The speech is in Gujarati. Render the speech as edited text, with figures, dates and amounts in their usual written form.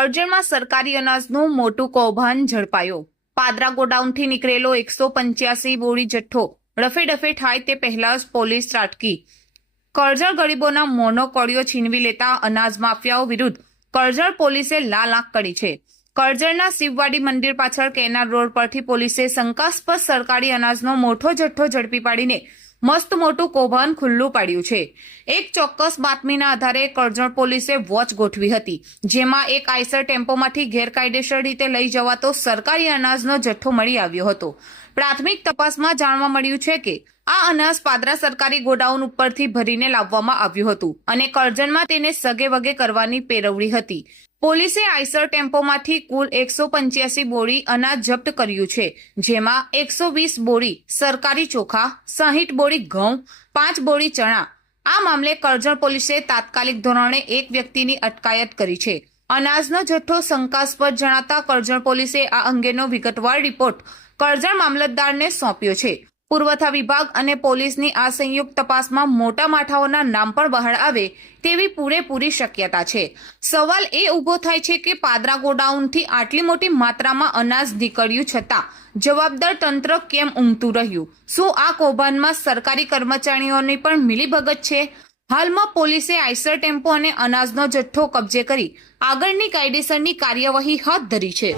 કરજણમાં સરકારી અનાજનું મોટું કૌભાંડ ઝડપાયું। પાદરા ગોડાઉનથી નીકળેલો 185 બોરી જથ્થો રફેડફે થાય તે પહેલા જ પોલીસ ત્રાટકી। કરજણ ગરીબોના મોંનો કોળિયો છીનવી લેતા અનાજ માફિયાઓ વિરુદ્ધ કરજણ પોલીસે લાલ આંખ કરી છે। કરજણના શિવવાડી મંદિર પાછળ કેનાલ રોડ પરથી પોલીસે શંકાસ્પદ સરકારી અનાજનો મોટો જથ્થો ઝડપી પાડીને મસ્ત મોટું કૌભાંડ ખુલ્લું પાડ્યું છે। એક ચોક્કસ બાતમીના આધારે કરજણ પોલીસે વોચ ગોઠવી હતી, જેમાં એક આઈસર ટેમ્પોમાંથી ગેરકાયદેસર રીતે લઈ જવાતો સરકારી અનાજનો જથ્થો મળી આવ્યો હતો। પ્રાથમિક તપાસમાં જાણવા મળ્યું છે કે આ અનાજ પાદરા સરકારી ગોડાઉન ઉપરથી ભરીને લાવવામાં આવ્યું હતું અને કરજણમાં તેને સગે વગે કરવાની પેરવણી હતી। પોલીસે આઈસર ટેમ્પોમાંથી કુલ 185 બોરી અનાજ જપ્ત કર્યું છે, જેમાં 120 બોરી સરકારી ચોખા, 60 બોરી ઘઉં, 5 બોરી ચણા। આ મામલે કરજણ પોલીસે તાત્કાલિક ધોરણે એક વ્યક્તિની અટકાયત કરી છે। અનાજનો જથ્થો શંકાસ્પદ જણાતા કરજણ પોલીસે આ અંગેનો વિગતવાર રિપોર્ટ કરજણ મામલતદારને સોંપ્યો છે। પુરવઠા વિભાગ અને પોલીસની આ સંયુક્ત તપાસમાં મોટા માથાઓના નામ પણ બહાર આવે તેવી પૂરેપૂરી શક્યતા છે। સવાલ એ ઊભો થાય છે કે પાદરા ગોડાઉનથી આટલી મોટી માત્રામાં અનાજ નીકળ્યું છતાં જવાબદાર તંત્ર કેમ ઊંઘતું રહ્યું? શું આ કૌભાંડમાં સરકારી કર્મચારીઓની પણ મિલીભગત છે? હાલમાં પોલીસે આઈસર ટેમ્પો અને અનાજનો જથ્થો કબજે કરી આગળની કાયદેસરની કાર્યવાહી હાથ ધરી છે।